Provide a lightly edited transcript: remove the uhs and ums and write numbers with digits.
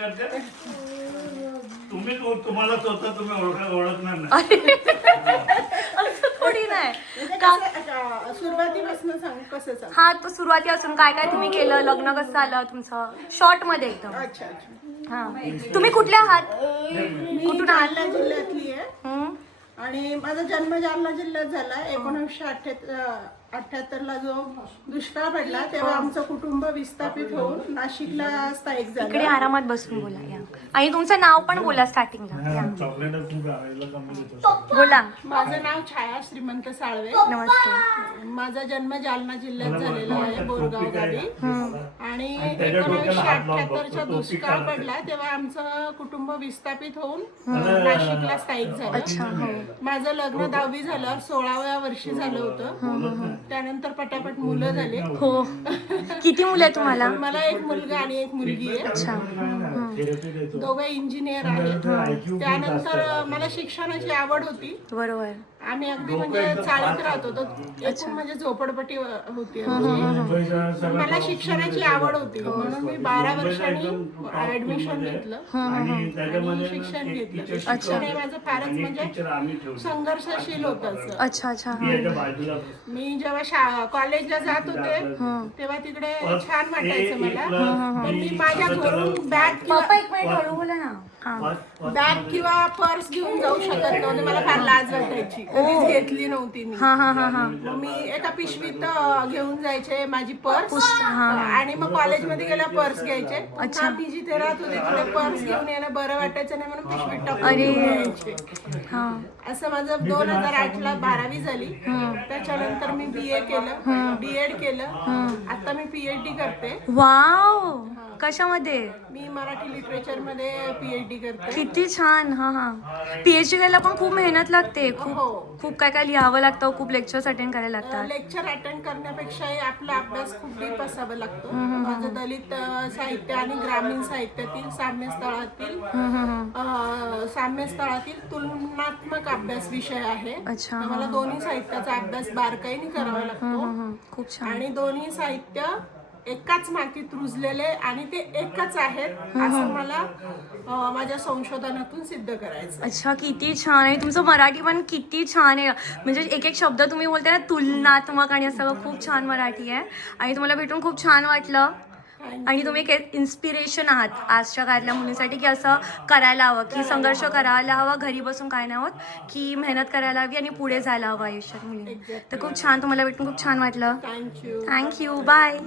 करते तुम्हाला स्वतः तुम्ही ओळखणार नाही. असं थोडी नाही. सुरुवातीपासून सांग कसं सांग. हा, तो सुरुवातीपासून काय काय तुम्ही केलं, लग्न कसं झालं तुमचं, शॉर्ट मध्ये एकदम. अच्छा अच्छा. हा, तुम्ही कुठल्या आहात, मी कुठून आहात? जालना जिल्ह्यातली आहे हम्म. आणि माझा जन्म जालना जिल्ह्यात झाला. 1978 ला जो दुष्काळ पडला तेव्हा आमचं कुटुंब विस्थापित होऊन नाशिकला स्थायिक इकडे झालं. आरामात बसून बोला या. आणि तुमचं नाव पण बोला स्टार्टिंगला या. चॉकलेट खूप आईला कमी देतो. बोला. माझं नाव छाया श्रीमंत साळवे. नमस्ते. माझा जन्म जालना जिल्ह्यात झालेला आहे, बोरगाव गावी. आणि त्याच्या डोक्याला हात लावून 1978चा बघतो, दुष्काळ टोपी पडला तेव्हा आमचं कुटुंब विस्थापित होऊन नाशिकला स्थायिक अच्छा, झालं. हो. माझं लग्न 10वी झालं, 16व्या वर्षी झालं होतं. त्यानंतर पटापट मुलं झाली. हो. किती मुलं आहे तुम्हाला? मला एक मुलगा आणि एक मुलगी आहे. अच्छा. थेरपी देतो. दोघं इंजिनियर आहेत. त्यानंतर मला शिक्षणाची आवड होती. बरोबर. आम्ही अगदी म्हणजे चाळीत राहत होतो. एकूण म्हणजे झोपडपट्टी होती आमची. मला शिक्षणाची आवड होती म्हणून मी 12 वर्षांनी ऍडमिशन घेतलं आणि शिक्षण घेतलं. शिक्षण हे माझं फारच म्हणजे संघर्षशील होतं. अच्छा अच्छा. मी जेव्हा कॉलेजला जात होते तेव्हा तिकडे छान वाटायचं मला. पण मी माझ्या घरून पप्पा एक मिनिट हळू बोला ना. हा. बॅग किंवा पर्स घेऊन जाऊ शकत नव्हते. मला फार लाज वाटायची, कधीच घेतली नव्हती मी. हा हा हा हा. मग मी एका पिशवीत घेऊन जायचे माझी पर्स आणि मग कॉलेजमध्ये गेला पर्स घ्यायचे. पुन्हा मी जिथे राहत होते तिथे पर्स घेऊन येणं बरं वाटायचं नाही म्हणून पिशवीत टाकून घेऊन यायचे. हा. असं माझं 2008ला 12वी झाली. त्याच्यानंतर मी BA केलं, DED केलं. आता मी PhD करते. वाव. कशामध्ये? मी मराठी लिटरेचर मध्ये PhD करते. किती छान. हा हा. PhD करायला पण खूप मेहनत लागते. खूप काय काय लिहावं लागतं, खूप लेक्चर्स अटेंड करायला लागतात. लेक्चर अटेंड करण्यापेक्षाही आपला अभ्यास खूप डीप असावा लागतो. माझं दलित साहित्य आणि ग्रामीण साहित्यातील साम्यस्थळातील तुलनात्मक अभ्यास विषय आहे. अच्छा. मला दोन्ही साहित्याचा अभ्यास बारकाईने करावा लागतो खूप छान. आणि दोन्ही साहित्य एकाच मातीत रुजलेले आणि ते एकच आहेत असं मला माझ्या संशोधनातून सिद्ध करायचं. अच्छा, किती छान आहे तुमचं मराठी पण किती छान आहे. म्हणजे एक एक शब्द तुम्ही बोलताय ना, तुलनात्मक आणि असं खूप छान मराठी आहे. आणि तुम्हाला भेटून खूप छान वाटलं. आणि तुम्ही एक इन्स्पिरेशन आहात आजच्या काळातल्या मुलींसाठी, की असं करायला हवं, की संघर्ष करायला हवा, घरी बसून काय नाही होत, की मेहनत करायला हवी आणि पुढे जायला हवं आयुष्यात मुलींनी. तर खूप छान, तुम्हाला भेटून खूप छान वाटलं. थँक्यू. थँक्यू. बाय.